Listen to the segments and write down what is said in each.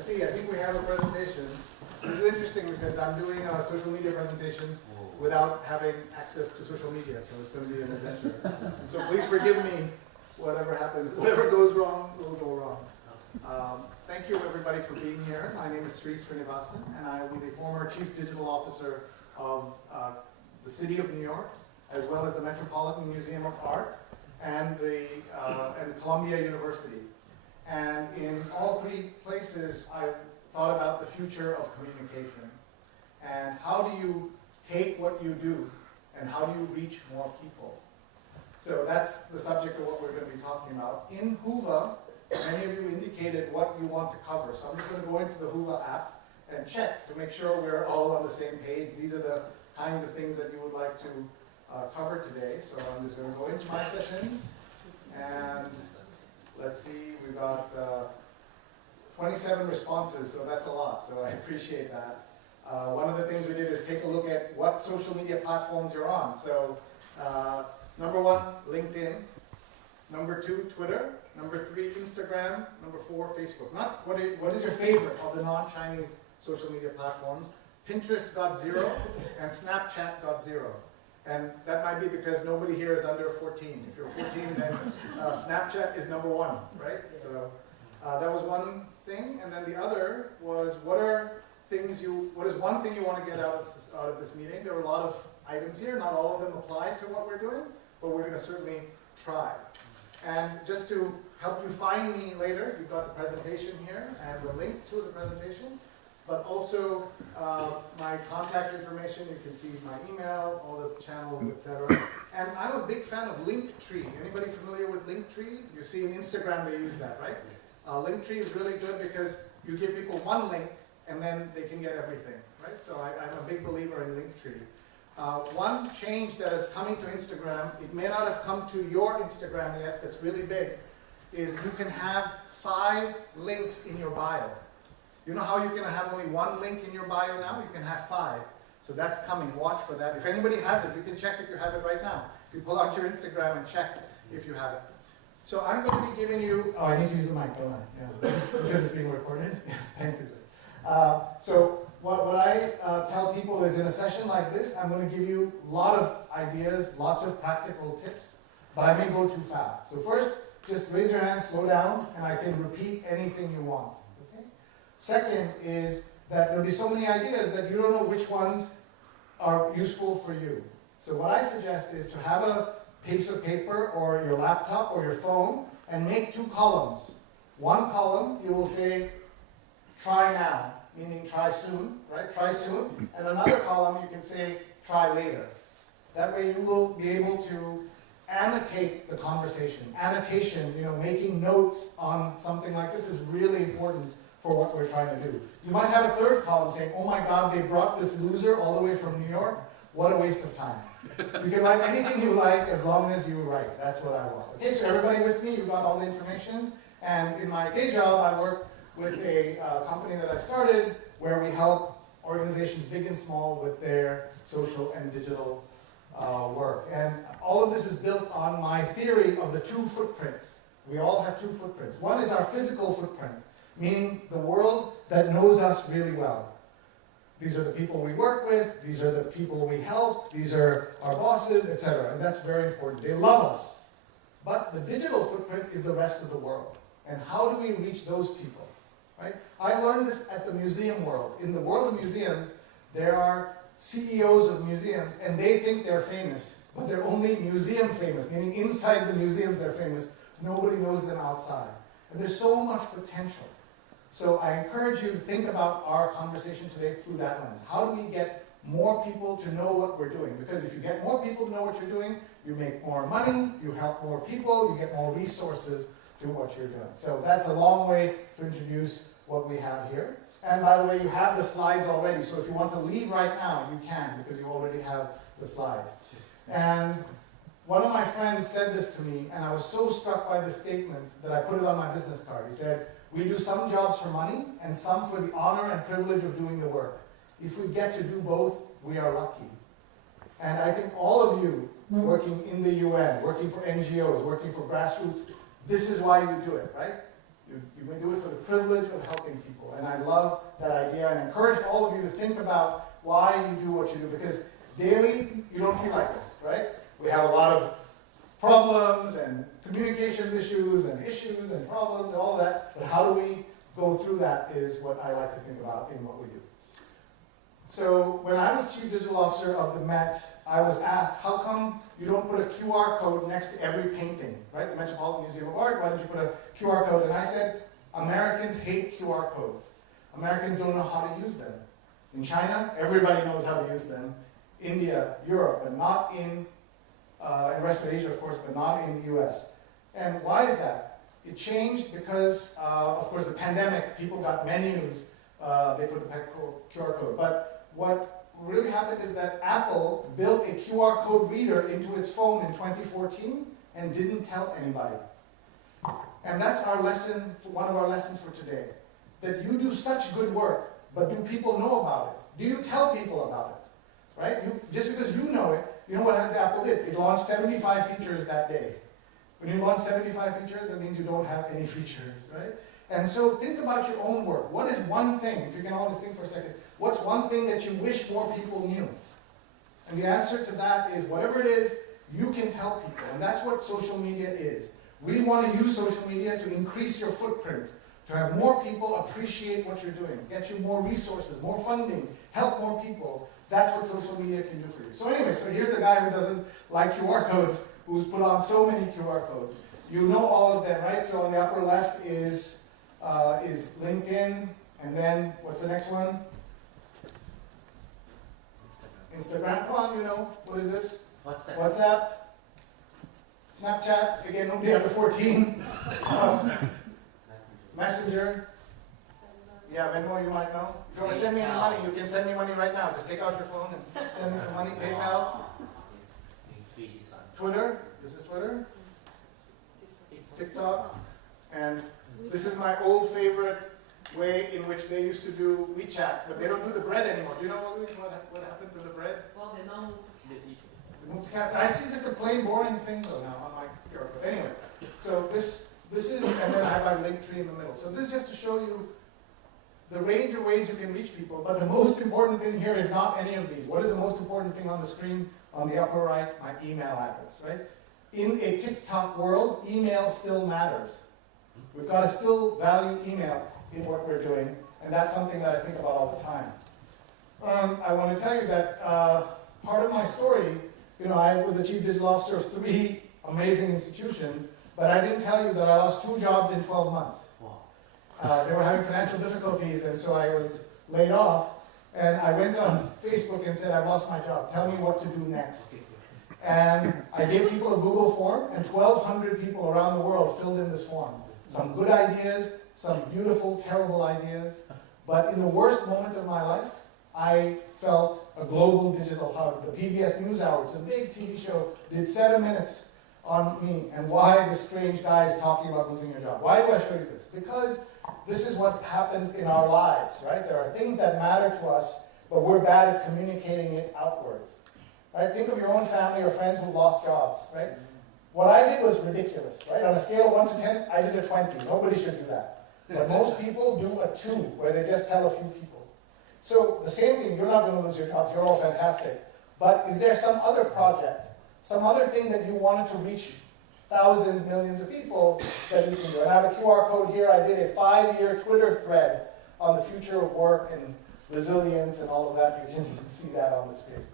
Let's see, I think we have a presentation. This is interesting because I'm doing a social media presentation without having access to social media, so it's going to be an adventure. So please forgive me, whatever happens, whatever goes wrong will go wrong. Thank you everybody for being here. My name is Sri Srinivasan, and I am the former Chief Digital Officer of the City of New York, as well as the Metropolitan Museum of Art and Columbia University. And in all three places, I thought about the future of communication. And how do you take what you do, and how do you reach more people? So that's the subject of what we're going to be talking about. In Whova, many of you indicated what you want to cover. So I'm just going to go into the Whova app and check to make sure we're all on the same page. These are the kinds of things that you would like to cover today. So I'm just going to go into my sessions, and let's see, we've got 27 responses, so that's a lot, so I appreciate that. One of the things we did is take a look at what social media platforms you're on. So number 1, LinkedIn. Number 2, Twitter. Number 3, Instagram. Number 4, Facebook. Not what is your favorite of the non-Chinese social media platforms. Pinterest got 0, and Snapchat got 0. And that might be because nobody here is under 14. If you're 14, then Snapchat is number 1, right? Yes. So that was one thing, and then the other was what is one thing you want to get out of this meeting? There were a lot of items here. Not all of them apply to what we're doing, but we're going to certainly try. And just to help you find me later, you've got the presentation here and the link to the presentation, but also my contact information. You can see my email, all the channels, etc. And I'm a big fan of Linktree. Anybody familiar with Linktree? You see in Instagram they use that, right? Linktree is really good because you give people one link and then they can get everything, right? So I'm a big believer in Linktree. One change that is coming to Instagram, it may not have come to your Instagram yet, that's really big, is you can have 5 links in your bio. You know how you can have only 1 link in your bio now? You can have 5. So that's coming. Watch for that. If anybody has it, you can check if you have it right now. If you pull out your Instagram and check if you have it. So I'm going to be giving you... Oh, I need to use the mic, don't I? Yeah. Because it's being recorded? Yes, thank you, sir. So what I tell people is in a session like this, I'm going to give you a lot of ideas, lots of practical tips, but I may go too fast. So first, just raise your hand, slow down, and I can repeat anything you want. Second is that there'll be so many ideas that you don't know which ones are useful for you. So what I suggest is to have a piece of paper or your laptop or your phone and make 2 columns. One column you will say, try now, meaning try soon, right? Try soon. And another column you can say, try later. That way you will be able to annotate the conversation. Annotation, making notes on something like this is really important for what we're trying to do. You might have a third column saying, oh my God, they brought this loser all the way from New York. What a waste of time. You can write anything you like as long as you write. That's what I want. Okay, so everybody with me, you've got all the information. And in my day job, I work with a company that I started where we help organizations big and small with their social and digital work. And all of this is built on my theory of the 2 footprints. We all have 2 footprints. One is our physical footprint, meaning the world that knows us really well. These are the people we work with, these are the people we help, these are our bosses, etc. And that's very important. They love us. But the digital footprint is the rest of the world. And how do we reach those people? Right? I learned this at the museum world. In the world of museums, there are CEOs of museums, and they think they're famous, but they're only museum famous, meaning inside the museums they're famous. Nobody knows them outside. And there's so much potential. So I encourage you to think about our conversation today through that lens. How do we get more people to know what we're doing? Because if you get more people to know what you're doing, you make more money, you help more people, you get more resources to what you're doing. So that's a long way to introduce what we have here. And by the way, you have the slides already, so if you want to leave right now, you can, because you already have the slides. And one of my friends said this to me, and I was so struck by this statement that I put it on my business card. He said, we do some jobs for money and some for the honor and privilege of doing the work. If we get to do both, we are lucky. And I think all of you working in the UN, working for NGOs, working for grassroots, this is why you do it, right? You may do it for the privilege of helping people. And I love that idea, and I encourage all of you to think about why you do what you do, because daily, you don't feel like this, right? We have a lot of problems and communications issues and problems and all that, but how do we go through that is what I like to think about in what we do. So when I was Chief Digital Officer of the Met, I was asked, how come you don't put a QR code next to every painting, right? The Metropolitan Museum of Art, why don't you put a QR code? And I said, Americans hate QR codes. Americans don't know how to use them. In China, everybody knows how to use them. India, Europe, but not in the rest of Asia, of course, but not in the US. And why is that? It changed because, of course, the pandemic, people got menus, they put the QR code. But what really happened is that Apple built a QR code reader into its phone in 2014 and didn't tell anybody. And that's our lesson, one of our lessons for today. That you do such good work, but do people know about it? Do you tell people about it? Right? Just because you know it, you know what Apple did? It launched 75 features that day. When you launch 75 features, that means you don't have any features, right? And so think about your own work. What is one thing, if you can always think for a second, what's one thing that you wish more people knew? And the answer to that is whatever it is, you can tell people. And that's what social media is. We want to use social media to increase your footprint, to have more people appreciate what you're doing, get you more resources, more funding, help more people. That's what social media can do for you. So anyway, so here's a guy who doesn't like QR codes, who's put on so many QR codes. You know all of them, right? So on the upper left is LinkedIn, and then what's the next one? Instagram. Come on, you know, what is this? WhatsApp. Snapchat, again, nobody under 14. Messenger. Yeah, Venmo, you might know. If you want to send me any money, you can send me money right now. Just take out your phone and send me some money. PayPal. Twitter. This is Twitter. TikTok. And this is my old favorite way in which they used to do WeChat, but they don't do the bread anymore. Do you know what happened to the bread? Well, they now move to cat. I see just a plain boring thing though now on my QR code. Anyway, so this is, and then I have my link tree in the middle. So this is just to show you the range of ways you can reach people, but the most important thing here is not any of these. What is the most important thing on the screen on the upper right? My email address, right? In a TikTok world, email still matters. We've got to still value email in what we're doing, and that's something that I think about all the time. I want to tell you that part of my story, you know, I was the Chief Digital Officer of 3 amazing institutions, but I didn't tell you that I lost 2 jobs in 12 months. They were having financial difficulties, and so I was laid off, and I went on Facebook and said, I've lost my job, tell me what to do next. And I gave people a Google form, and 1,200 people around the world filled in this form. Some good ideas, some beautiful, terrible ideas, but in the worst moment of my life, I felt a global digital hug. The PBS NewsHour, it's a big TV show, did 7 minutes on me and why this strange guy is talking about losing your job. Why do I show you this? Because this is what happens in our lives, right? There are things that matter to us, but we're bad at communicating it outwards. Right? Think of your own family or friends who lost jobs, right? What I did was ridiculous, right? On a scale of 1 to 10, I did a 20. Nobody should do that. But most people do a 2, where they just tell a few people. So the same thing, you're not going to lose your jobs, you're all fantastic. But is there some other project, some other thing that you wanted to reach thousands, millions of people that you can do? And I have a QR code here. I did a 5-year Twitter thread on the future of work and resilience and all of that. You can see that on the screen.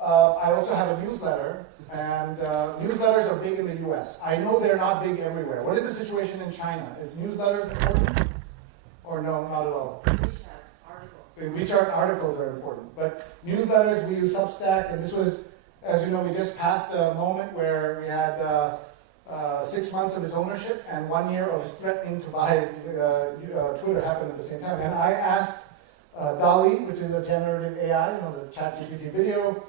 I also have a newsletter, and newsletters are big in the US. I know they're not big everywhere. What is the situation in China? Is newsletters important? Or no, not at all? WeChat articles are important, but newsletters, we use Substack, and this was, as you know, we just passed a moment where we had 6 months of his ownership and 1 year of his threatening to buy Twitter happened at the same time. And I asked DALL-E, which is a generative AI, you know, the ChatGPT video,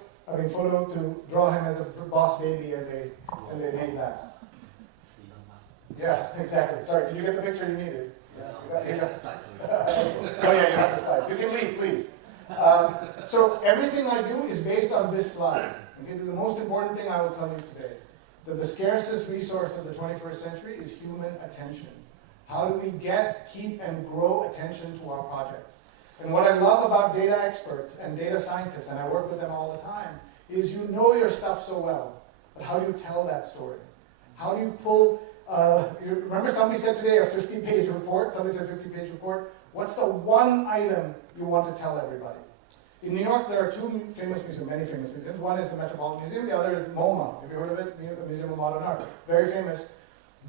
photo, to draw him as a boss baby, and they made that. Yeah, exactly. Sorry, did you get the picture you needed? Yeah. Oh yeah, you have the slide. You can leave, please. So everything I do is based on this slide. Okay, this is the most important thing I will tell you today. That the scarcest resource of the 21st century is human attention. How do we get, keep, and grow attention to our projects? And what I love about data experts and data scientists, and I work with them all the time, is you know your stuff so well, but how do you tell that story? How do you pull, you remember somebody said today a 50-page report, somebody said 50-page report, what's the one item you want to tell everybody? In New York, there are two famous museums, many famous museums. One is the Metropolitan Museum, the other is MoMA. Have you heard of it? The Museum of Modern Art. Very famous.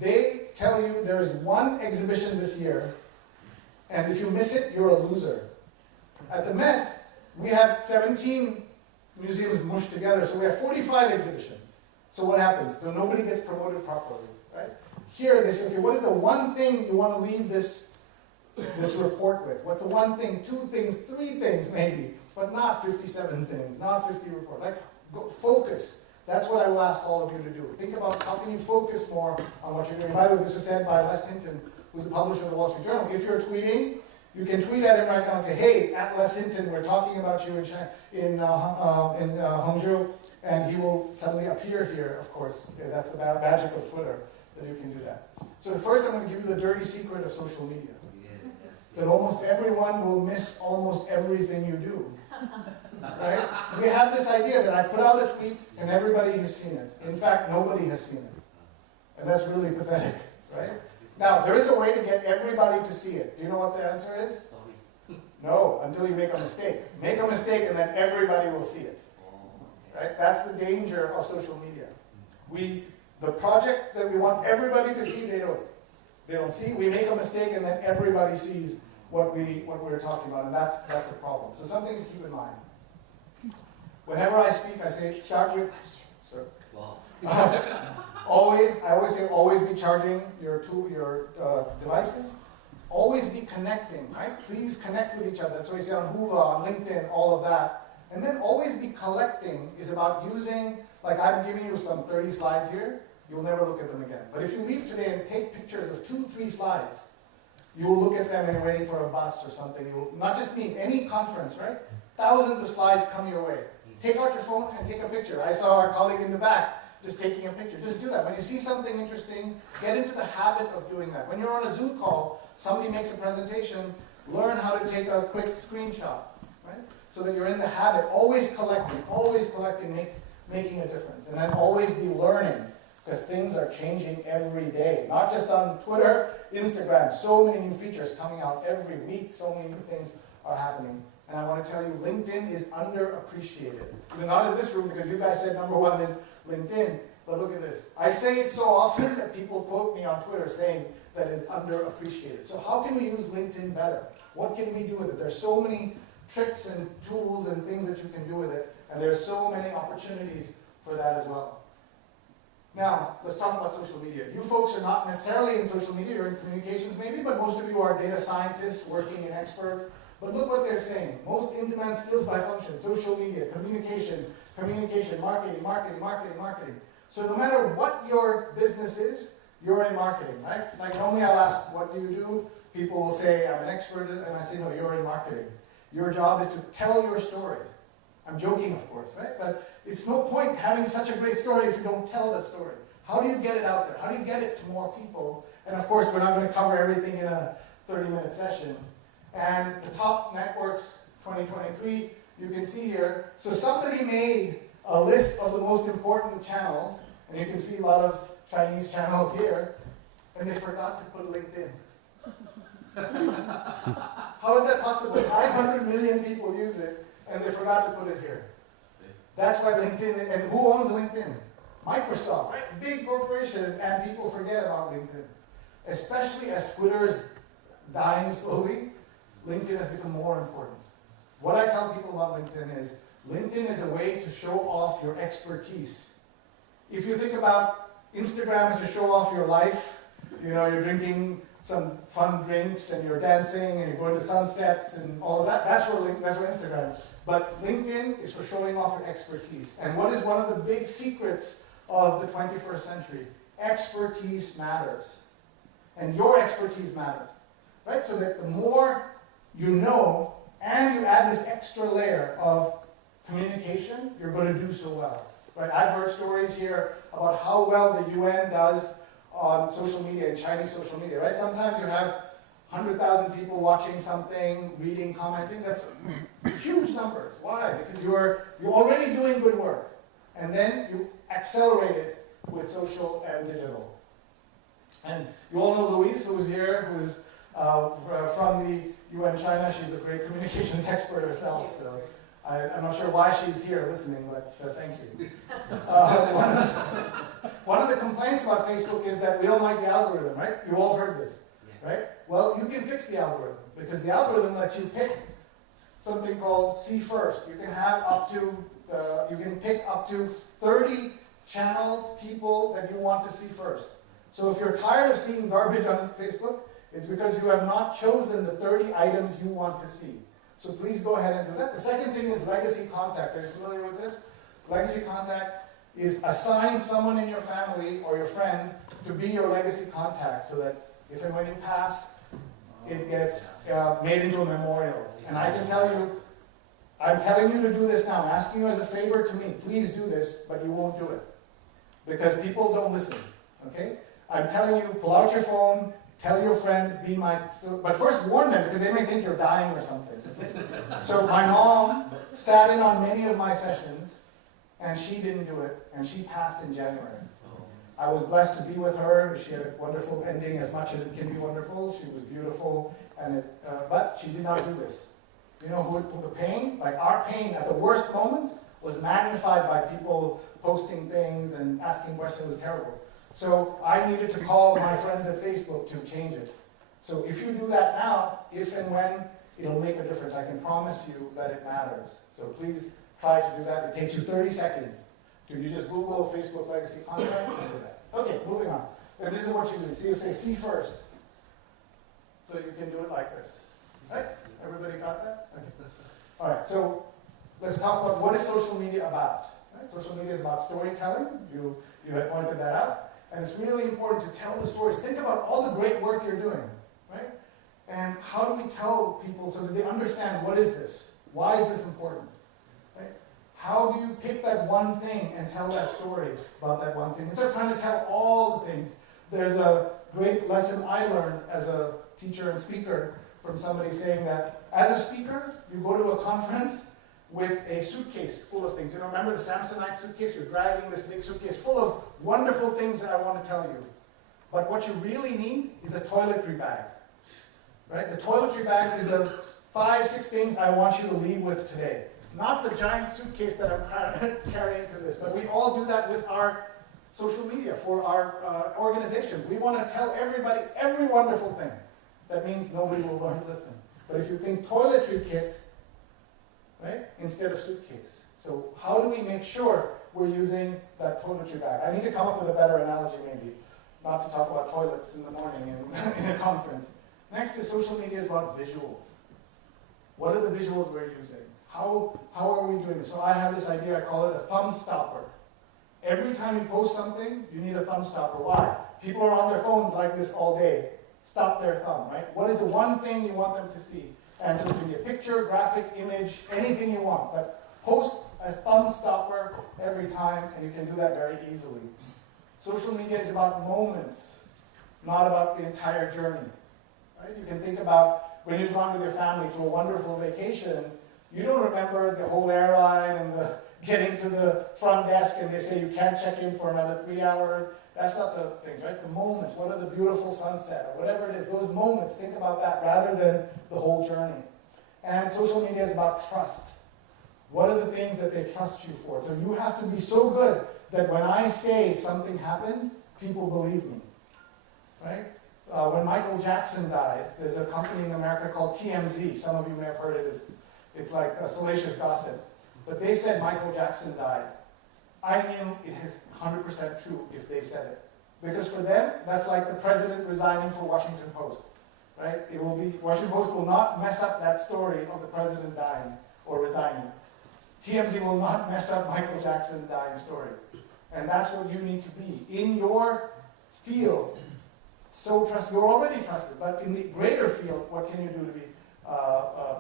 They tell you there is one exhibition this year, and if you miss it, you're a loser. At the Met, we have 17 museums mushed together, so we have 45 exhibitions. So what happens? So nobody gets promoted properly, right? Here, they say, okay, what is the one thing you want to leave this report with? What's the one thing, two things, three things maybe, but not 57 things, not 50 reports. Like, go, focus. That's what I will ask all of you to do. Think about how can you focus more on what you're doing. By the way, this was said by Les Hinton, who's the publisher of the Wall Street Journal. If you're tweeting, you can tweet at him right now and say, hey, at Les Hinton, we're talking about you in Hangzhou, and he will suddenly appear here, of course. Okay, that's the magic of Twitter, that you can do that. So first I'm going to give you the dirty secret of social media. That almost everyone will miss almost everything you do. Right? We have this idea that I put out a tweet and everybody has seen it. In fact, nobody has seen it. And that's really pathetic, right? Now, there is a way to get everybody to see it. Do you know what the answer is? No, until you make a mistake. Make a mistake and then everybody will see it. Right? That's the danger of social media. The project that we want everybody to see, they don't see. We make a mistake and then everybody sees what we're talking about, and that's a problem. So something to keep in mind. Whenever I speak, I say start with. Sir. Wow. I always say always be charging your devices. Always be connecting, right? Please connect with each other. That's what I say on Hoova, on LinkedIn, all of that. And then always be collecting is about using, like I'm giving you some 30 slides here. You'll never look at them again. But if you leave today and take pictures of 2, 3 slides, you will look at them and you're waiting for a bus or something. Not just me, any conference, right? Thousands of slides come your way. Take out your phone and take a picture. I saw our colleague in the back just taking a picture. Just do that. When you see something interesting, get into the habit of doing that. When you're on a Zoom call, somebody makes a presentation, learn how to take a quick screenshot, right? So that you're in the habit, always collecting, making a difference. And then always be learning, because things are changing every day. Not just on Twitter, Instagram, so many new features coming out every week, so many new things are happening. And I want to tell you, LinkedIn is underappreciated. We're not in this room because you guys said number one is LinkedIn, but look at this. I say it so often that people quote me on Twitter saying that it's underappreciated. So how can we use LinkedIn better? What can we do with it? There's so many tricks and tools and things that you can do with it, and there's so many opportunities for that as well. Now, let's talk about social media. You folks are not necessarily in social media, you're in communications maybe, but most of you are data scientists, working in experts. But look what they're saying. Most in-demand skills by function, social media, communication, marketing. So no matter what your business is, you're in marketing, right? Like normally I'll ask, what do you do? People will say, I'm an expert, and I say, no, you're in marketing. Your job is to tell your story. I'm joking, of course, right? But it's no point having such a great story if you don't tell the story. How do you get it out there? How do you get it to more people? And of course, we're not going to cover everything in a 30-minute session. And the top networks 2023, you can see here. So somebody made a list of the most important channels, and you can see a lot of Chinese channels here, and they forgot to put LinkedIn. How is that possible? 500 million people use it, and they forgot to put it here. That's why LinkedIn, and who owns LinkedIn? Microsoft, right? Big corporation, and people forget about LinkedIn. Especially as Twitter's dying slowly, LinkedIn has become more important. What I tell people about LinkedIn is a way to show off your expertise. If you think about Instagram is to show off your life, you know, you're drinking some fun drinks and you're dancing and you're going to sunsets and all of that, that's what Instagram is. But LinkedIn is for showing off your expertise. And what is one of the big secrets of the 21st century? Expertise matters. And your expertise matters. Right? So that the more you know, and you add this extra layer of communication, you're going to do so well. Right? I've heard stories here about how well the UN does on social media, in Chinese social media, right? Sometimes you have 100,000 people watching something, reading, commenting. That's huge numbers. Why? Because you're already doing good work. And then you accelerate it with social and digital. And you all know Louise, who's here, who's from the UN China. She's a great communications expert herself. So I'm not sure why she's here listening, but thank you. One of the complaints about Facebook is that we don't like the algorithm, right? You all heard this, right? Well, you can fix the algorithm, because the algorithm lets you pick something called See First. You can have up to, you can pick up to 30 channels, people that you want to see first. So if you're tired of seeing garbage on Facebook, it's because you have not chosen the 30 items you want to see. So please go ahead and do that. The second thing is legacy contact. Are you familiar with this? So legacy contact is assign someone in your family or your friend to be your legacy contact, so that if and when you pass, it gets made into a memorial. And I can tell you, I'm telling you to do this now. I'm asking you as a favor to me. Please do this, but you won't do it. Because people don't listen, okay? I'm telling you, pull out your phone, tell your friend, be my... but first warn them, because they may think you're dying or something. So my mom sat in on many of my sessions, and she didn't do it, and she passed in January. I was blessed to be with her. She had a wonderful ending, as much as it can be wonderful. She was beautiful, and but she did not do this. You know who the pain? Like our pain at the worst moment was magnified by people posting things and asking questions. It was terrible. So I needed to call my friends at Facebook to change it. So if you do that now, if and when, it'll make a difference. I can promise you that it matters. So please try to do that. It takes you 30 seconds. You just Google Facebook legacy contact and do that. Okay, moving on. And this is what you do. So you say see first. So you can do it like this. Right? Everybody got that? Okay. All right, so let's talk about what is social media about. Right? Social media is about storytelling. You had pointed that out. And it's really important to tell the stories. Think about all the great work you're doing, right? And how do we tell people so that they understand what is this? Why is this important? Right? How do you pick that one thing and tell that story about that one thing? Instead of trying to tell all the things, there's a great lesson I learned as a teacher and speaker from somebody saying that as a speaker, you go to a conference with a suitcase full of things. You know, remember the Samsonite suitcase? You're dragging this big suitcase full of wonderful things that I want to tell you. But what you really need is a toiletry bag. Right? The toiletry bag is the 5, 6 things I want you to leave with today. Not the giant suitcase that I'm carrying to this. But we all do that with our social media, for our organizations. We want to tell everybody every wonderful thing. That means nobody will learn to listen. But if you think toiletry kit, right, instead of suitcase. So how do we make sure we're using that toiletry bag? I need to come up with a better analogy maybe, not to talk about toilets in the morning in a conference. Next is social media is about visuals. What are the visuals we're using? How are we doing this? So I have this idea, I call it a thumb stopper. Every time you post something, you need a thumb stopper. Why? People are on their phones like this all day. Stop their thumb, right? What is the one thing you want them to see? And so it can be a picture, graphic, image, anything you want. But post a thumb stopper every time, and you can do that very easily. Social media is about moments, not about the entire journey. Right? You can think about when you've gone with your family to a wonderful vacation, you don't remember the whole airline and the getting to the front desk and they say you can't check in for another 3 hours. That's not the things, right? The moments, what are the beautiful sunset, or whatever it is, those moments, think about that rather than the whole journey. And social media is about trust. What are the things that they trust you for? So you have to be so good that when I say something happened, people believe me, right? When Michael Jackson died, there's a company in America called TMZ. Some of you may have heard it. It's like a salacious gossip. But they said Michael Jackson died. I knew it is 100% true if they said it. Because for them, that's like the president resigning for Washington Post. Right? It will be, Washington Post will not mess up that story of the president dying or resigning. TMZ will not mess up Michael Jackson dying story. And that's what you need to be. In your field, so trusted, you're already trusted, but in the greater field, what can you do to be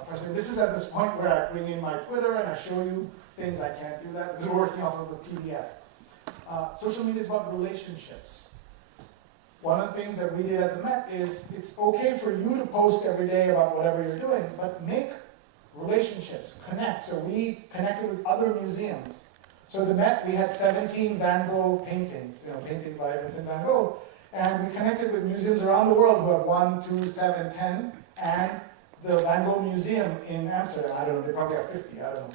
trusted? This is at this point where I bring in my Twitter and I show you things I can't do that, because we're working off of a PDF. Social media is about relationships. one of the things that we did at the Met is it's okay for you to post every day about whatever you're doing, but make relationships, connect. So we connected with other museums. So the Met, we had 17 Van Gogh paintings, paintings by Vincent van Gogh, and we connected with museums around the world who have 1, 2, 7, 10, and the Van Gogh Museum in Amsterdam, I don't know, they probably have 50, I don't know.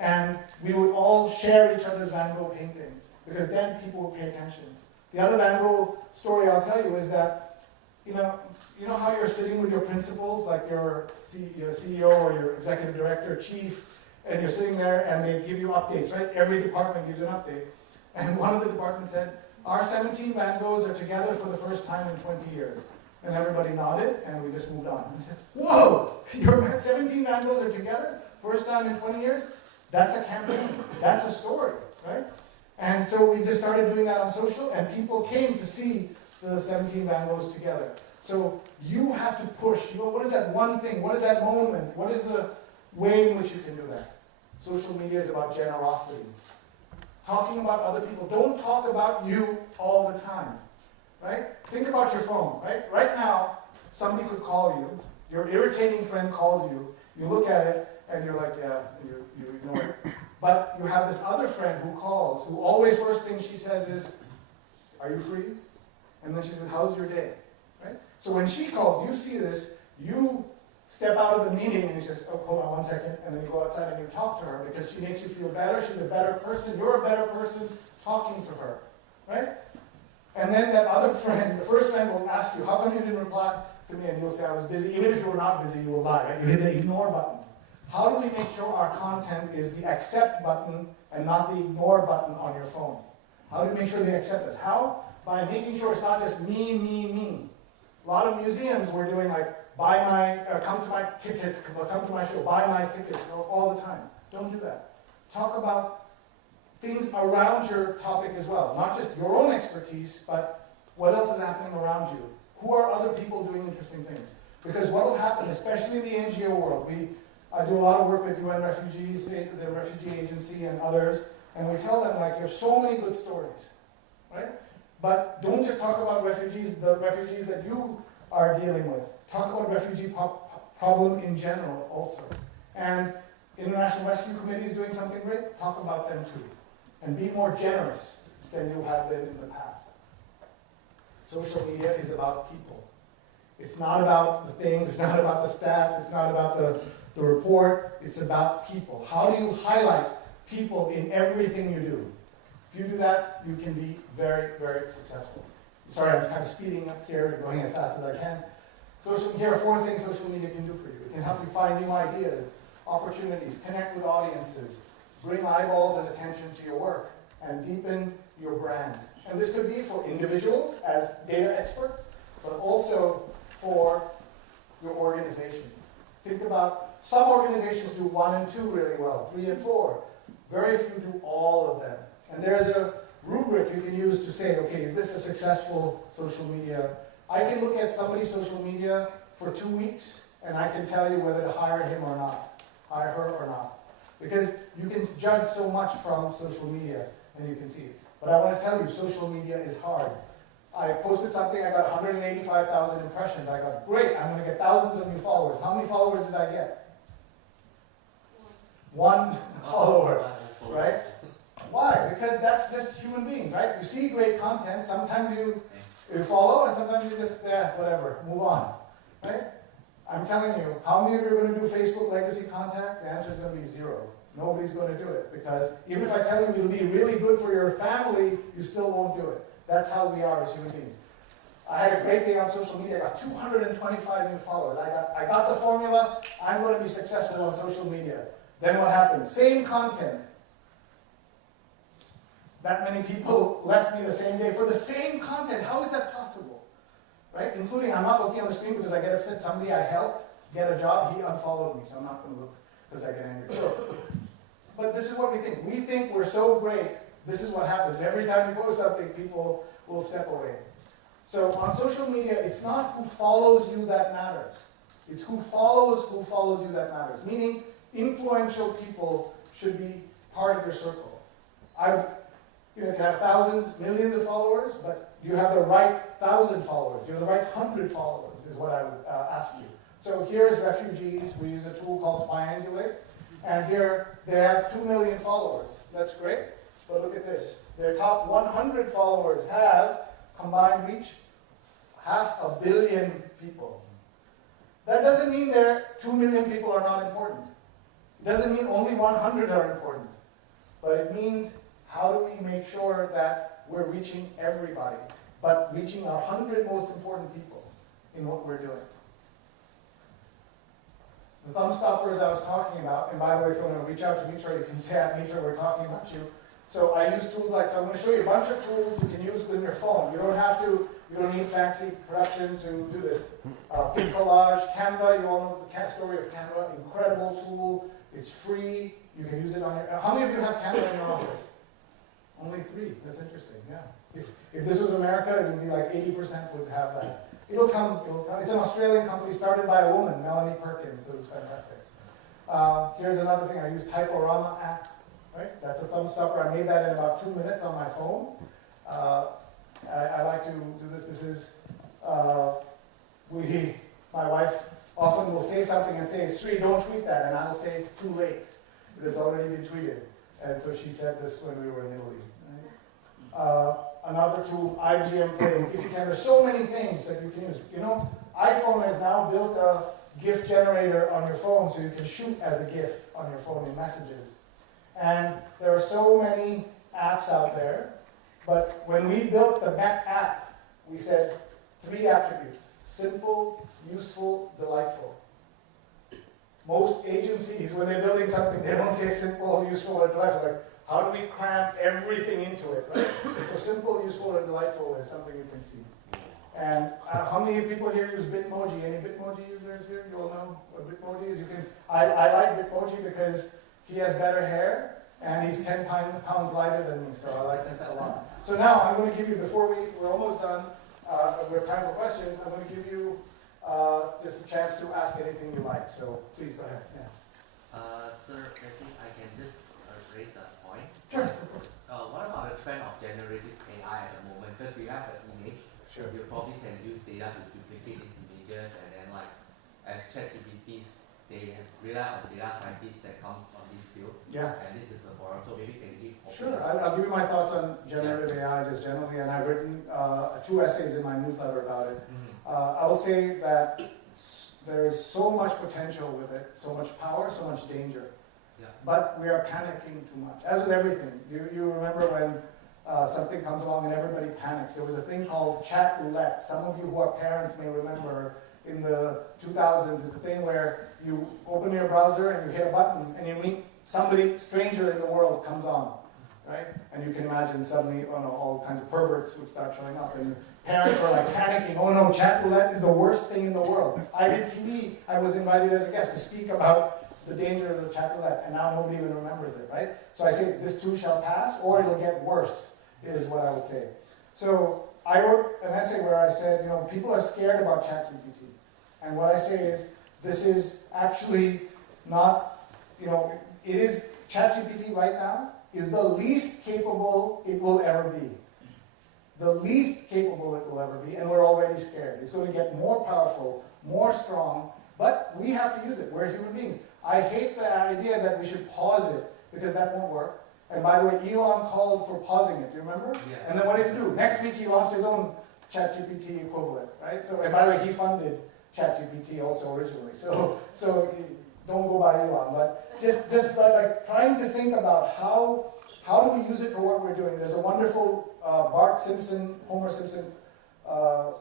And we would all share each other's Van Gogh paintings, because then people would pay attention. The other Van Gogh story I'll tell you is that, you know how you're sitting with your principals, like your CEO or your executive director, chief, and you're sitting there and they give you updates, right? Every department gives you an update. And one of the departments said, our 17 Van Goghs are together for the first time in 20 years. And everybody nodded, and we just moved on. And I said, whoa, your 17 Van Goghs are together, first time in 20 years? That's a campaign, that's a story, right? And so we just started doing that on social, and people came to see the 17 Van Goghs together. So you have to push, what is that one thing, what is that moment, what is the way in which you can do that? Social media is about generosity. Talking about other people. Don't talk about you all the time, right? Think about your phone, right? Right now, somebody could call you, your irritating friend calls you, you look at it, and you're like, yeah, you ignore it. But you have this other friend who calls, who always first thing she says is, are you free? And then she says, how's your day? Right? So when she calls, you see this, you step out of the meeting and you say, oh, hold on 1 second, and then you go outside and you talk to her because she makes you feel better, she's a better person, you're a better person talking to her, right? And then that other friend, the first friend will ask you, how come you didn't reply to me? And you'll say, I was busy. Even if you were not busy, you will lie, right? You hit the ignore button. How do we make sure our content is the accept button and not the ignore button on your phone? How do we make sure they accept us? How? By making sure it's not just me, me, me. A lot of museums were doing like, come to my tickets, come to my show, buy my tickets all the time. Don't do that. Talk about things around your topic as well. Not just your own expertise, but what else is happening around you. Who are other people doing interesting things? Because what will happen, especially in the NGO world, I do a lot of work with UN refugees, the Refugee Agency and others, and we tell them, like, you have so many good stories, right? But don't just talk about refugees, the refugees that you are dealing with. Talk about refugee problem in general also. And International Rescue Committee is doing something great, talk about them too. And be more generous than you have been in the past. Social media is about people. It's not about the things, it's not about the stats, it's not about the report, it's about people. How do you highlight people in everything you do? If you do that, you can be very, very successful. Sorry, I'm kind of speeding up here, going as fast as I can. Here are 4 things social media can do for you. It can help you find new ideas, opportunities, connect with audiences, bring eyeballs and attention to your work, and deepen your brand. And this could be for individuals as data experts, but also for your organizations. Think about, some organizations do 1 and 2 really well, 3 and 4. Very few do all of them. And there's a rubric you can use to say, okay, is this a successful social media? I can look at somebody's social media for 2 weeks, and I can tell you whether to hire him or not, hire her or not. Because you can judge so much from social media, and you can see it. But I want to tell you, social media is hard. I posted something, I got 185,000 impressions. I got, great, I'm going to get thousands of new followers. How many followers did I get? 1 follower, right? Why? Because that's just human beings, right? You see great content, sometimes you follow, and sometimes you just, whatever, move on, right? I'm telling you, how many of you are going to do Facebook legacy content? The answer is going to be 0. Nobody's going to do it, because even if I tell you it'll be really good for your family, you still won't do it. That's how we are as human beings. I had a great day on social media. I got 225 new followers. I got the formula. I'm going to be successful on social media. Then what happened? Same content. That many people left me the same day for the same content. How is that possible? Right? Including, I'm not looking on the screen because I get upset. Somebody I helped get a job, he unfollowed me. So I'm not going to look because I get angry. But this is what we think. We think we're so great. This is what happens. Every time you post something, people will step away. So on social media, it's not who follows you that matters. It's who follows you that matters. Meaning, influential people should be part of your circle. You can have thousands, millions of followers, but Do you have the right 1,000 followers? Do you have the right 100 followers is what I would ask you. So here's refugees. We use a tool called Triangulate. And here they have 2 million followers. That's great. But look at this. Their top 100 followers have combined reach 500 million people. That doesn't mean that 2 million people are not important. It doesn't mean only 100 are important. But it means how do we make sure that we're reaching everybody, but reaching our 100 most important people in what we're doing. The thumb stoppers I was talking about, and by the way, if you want to reach out to Mitra, you can say at Mitra, we're talking about you. So I use tools like, so I'm going to show you a bunch of tools you can use with your phone. You don't need fancy production to do this. Pic Collage, Canva, you all know the story of Canva, incredible tool. It's free. You can use it on your, how many of you have Canva in your office? Only 3, that's interesting, yeah. If this was America, it would be like 80% would have that. It'll come. It's an Australian company started by a woman, Melanie Perkins, so it was fantastic. Here's another thing, I use Typorama app, right? That's a thumb stopper. I made that in about 2 minutes on my phone. I like to do this. This is, my wife often will say something and say, Sri, don't tweet that, and I'll say, too late. It has already been tweeted. And so she said this when we were in Italy. Right? Another tool, IGM Play. If you can, there's so many things that you can use. You know, iPhone has now built a GIF generator on your phone so you can shoot as a GIF on your phone in messages. And there are so many apps out there, but when we built the Met app, we said 3 attributes: simple, useful, delightful. Most agencies, when they're building something, they don't say simple, useful, or delightful. Like, how do we cram everything into it, right? So simple, useful, and delightful is something you can see. And how many people here use Bitmoji? Any Bitmoji users here? You all know what Bitmoji is? I like Bitmoji because he has better hair, and he's 10 pounds lighter than me, so I like him a lot. So now I'm going to give you, before we're almost done, we have time for questions, I'm going to give you just a chance to ask anything you like. So please go ahead. Yeah. Sir, I think I can just raise a point. Sure. What about the trend of generative AI at the moment? Because we have an image, Sure. you probably can use data to duplicate these images, and then like as ChatGPTs, they rely on data scientists that comes on this field. Yeah. And this is a forum, so maybe you can give. Sure. I'll give you my thoughts on generative AI just generally, and I've written 2 essays in my newsletter about it. I will say that there is so much potential with it, so much power, so much danger. Yeah. But we are panicking too much, as with everything. You remember when something comes along and everybody panics. There was a thing called chat roulette. Some of you who are parents may remember in the 2000s, it's a thing where you open your browser and you hit a button and you meet somebody, stranger in the world comes on, right? And you can imagine suddenly, oh no, all kinds of perverts would start showing up, and parents were like panicking, oh no, chat roulette is the worst thing in the world. I did TV, I was invited as a guest to speak about the danger of the chat roulette, and now nobody even remembers it, right? So I say, this too shall pass, or it'll get worse, is what I would say. So I wrote an essay where I said, you know, people are scared about ChatGPT. And what I say is, this is actually not, you know, it is, ChatGPT right now is the least capable it will ever be. The least capable it will ever be, and we're already scared. It's going to get more powerful, more strong, but we have to use it. We're human beings. I hate the idea that we should pause it, because that won't work. And by the way, Elon called for pausing it, do you remember? Yeah. And then what did he do? Next week he launched his own ChatGPT equivalent, right? So, and by the way, he funded ChatGPT also originally. So don't go by Elon, but just by like trying to think about how do we use it for what we're doing. There's a wonderful Homer Simpson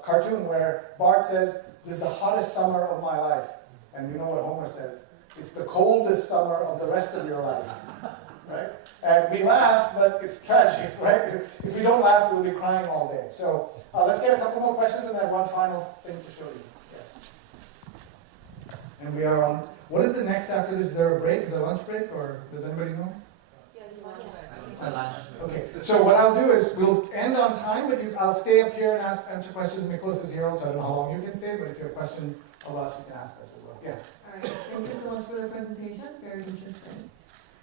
cartoon where Bart says, "This is the hottest summer of my life," and you know what Homer says? It's the coldest summer of the rest of your life, right? And we laugh, but it's tragic, right? If we don't laugh, we'll be crying all day. So let's get a couple more questions, and I have one final thing to show you. Yes. And we are on. What is the next after this? Is there a break? Is there a lunch break, or does anybody know? Yes, lunch. Lunch. Okay. So what I'll do is we'll end on time, but I'll stay up here and answer questions. My close is 0, so I don't know how long you can stay. But if you have questions of us, you can ask us as well. Yeah. All right. Thank you so much for the presentation. Very interesting.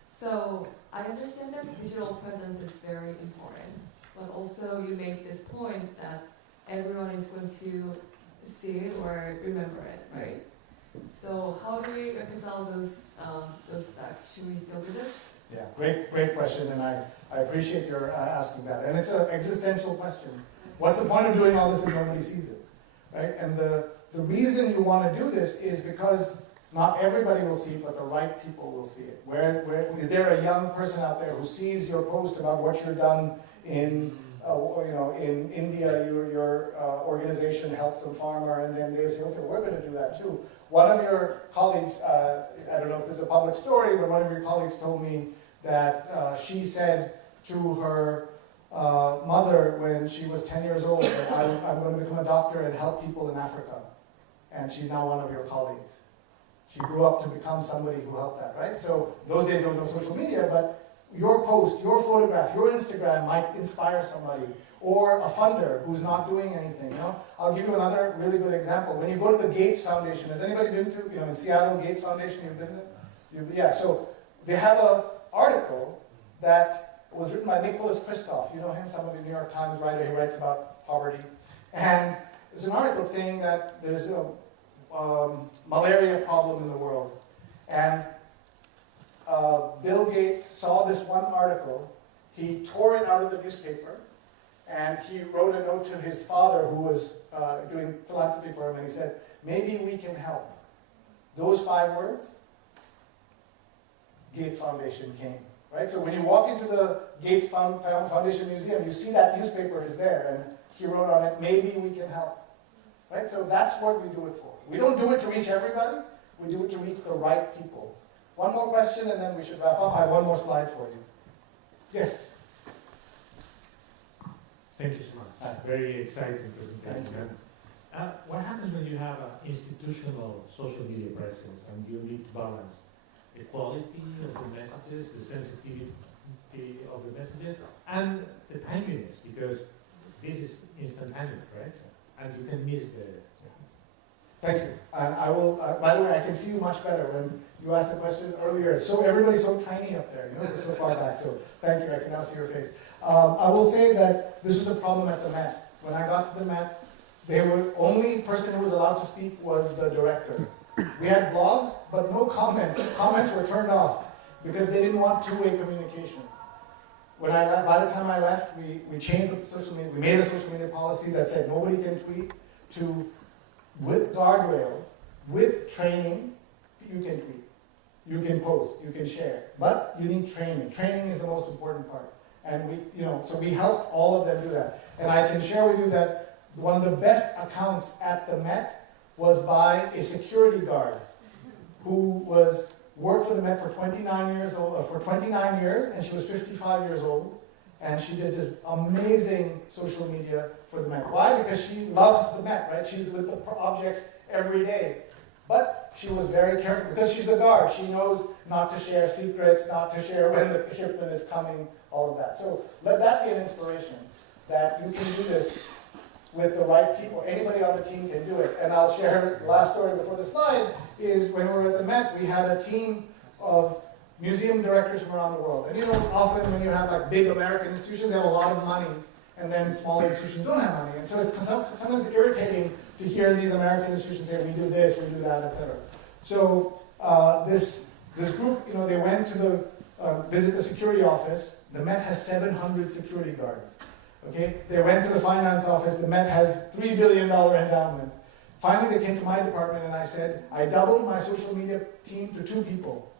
So I understand that digital presence is very important. but also you make this point that everyone is going to see it or remember it, right? So how do we reconcile those facts? Should we still do this? Yeah, great question, and I appreciate your asking that. And it's an existential question. What's the point of doing all this if nobody sees it, right? And the reason you want to do this is because not everybody will see it, but the right people will see it. Is there a young person out there who sees your post about what you've done in, in India? Your organization helped some farmer, and then they say, okay, we're going to do that too. One of your colleagues, I don't know if this is a public story, but one of your colleagues told me that she said to her mother when she was 10 years old that I'm going to become a doctor and help people in Africa. And she's now one of your colleagues. She grew up to become somebody who helped that, right? So those days there was no social media, but your post, your photograph, your Instagram might inspire somebody, or a funder who's not doing anything. I'll give you another really good example. When you go to the Gates Foundation, has anybody been to, in Seattle, Gates Foundation, you've been there? Yeah, so they have an article that was written by Nicholas Kristof. You know him, some of the New York Times writer, he writes about poverty. And there's an article saying that there's a malaria problem in the world. And Bill Gates saw this one article, he tore it out of the newspaper, and he wrote a note to his father who was doing philanthropy for him, and he said, maybe we can help. Those 5 words, Gates Foundation came. Right? So when you walk into the Gates Foundation Museum, you see that newspaper is there, and he wrote on it, maybe we can help. Right? So that's what we do it for. We don't do it to reach everybody, we do it to reach the right people. One more question and then we should wrap up. I have one more slide for you. Yes? Thank you so much. Very exciting presentation. What happens when you have an institutional social media presence and you need to balance the quality of the messages, the sensitivity of the messages, and the timeliness, because this is instantaneous, right? And you can miss the... Thank you. And I will, by the way, I can see you much better when you asked the question earlier. So everybody's so tiny up there, we're so far back. So thank you, I can now see your face. I will say that this was a problem at the Met. When I got to the Met, the only person who was allowed to speak was the director. We had blogs, but no comments. The comments were turned off because they didn't want two-way communication. By the time I left, we changed the social media. We made a social media policy that said nobody can tweet to, with guardrails, with training, you can tweet. You can post, you can share, but you need training. Training is the most important part. And so we helped all of them do that. And I can share with you that one of the best accounts at the Met was by a security guard who worked for the Met for 29 years, and she was 55 years old, and she did this amazing social media for the Met. Why? Because she loves the Met, right? She's with the objects every day. But she was very careful, because she's a guard. She knows not to share secrets, not to share when the shipment is coming, all of that. So let that be an inspiration, that you can do this with the right people. Anybody on the team can do it. And I'll share the last story before the slide, is when we were at the Met, we had a team of museum directors from around the world. And often when you have like big American institutions, they have a lot of money, and then smaller institutions don't have money. And so it's sometimes irritating to hear these American institutions say, we do this, we do that, etc. So this group, they went to visit the security office. The Met has 700 security guards. Okay, they went to the finance office. The Met has $3 billion endowment. Finally, they came to my department, and I said, I doubled my social media team to 2 people.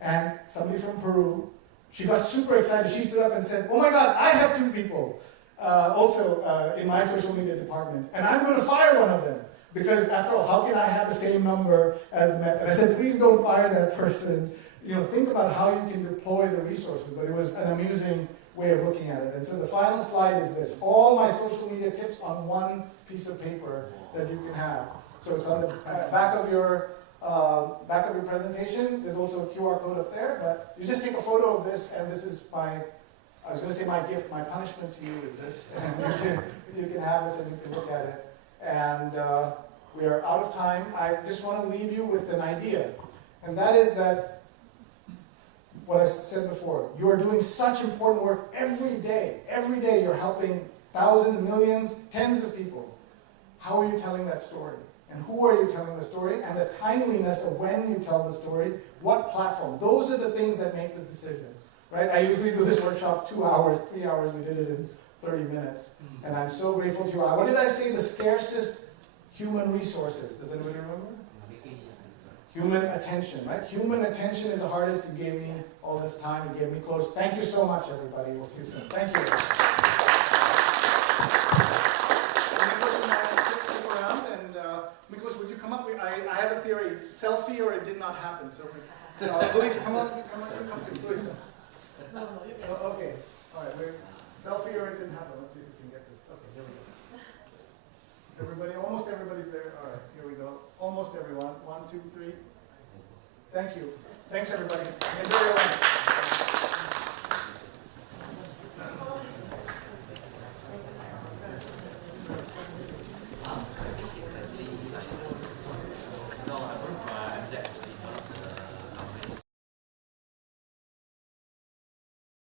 And somebody from Peru, she got super excited. She stood up and said, oh my God, I have 2 people also in my social media department. And I'm going to fire one of them. Because after all, how can I have the same number as the Met? And I said, please don't fire that person. Think about how you can deploy the resources. But it was an amusing way of looking at it. And so the final slide is this. All my social media tips on one piece of paper that you can have. So it's on the back of your presentation. There's also a QR code up there, but you just take a photo of this, and this is I was going to say my gift, my punishment to you is this. And you can have this and you can look at it. And we are out of time. I just want to leave you with an idea. And that is that what I said before. You are doing such important work every day. Every day you're helping thousands, millions, tens of people. How are you telling that story? And who are you telling the story? And the timeliness of when you tell the story, what platform. Those are the things that make the decision. Right? I usually do this workshop 2 hours, 3 hours. We did it in 30 minutes. And I'm so grateful to you. What did I say? The scarcest human resources. Does anybody remember? Human attention, right? Human attention is the hardest. You gave me all this time. You gave me close. Thank you so much, everybody. We'll see you soon. Thank you. Stick around, and Nicholas, would you come up? I have a theory: selfie or it did not happen. So, Luis, come on, you come to Luis. Okay, all right. Selfie or it didn't happen. Let's see if we can get this. Okay, here we go. Everybody, almost everybody's there. All right, here we go. Almost everyone. 1, 2, 3. Thank you. Thanks, everybody. Enjoy your lunch.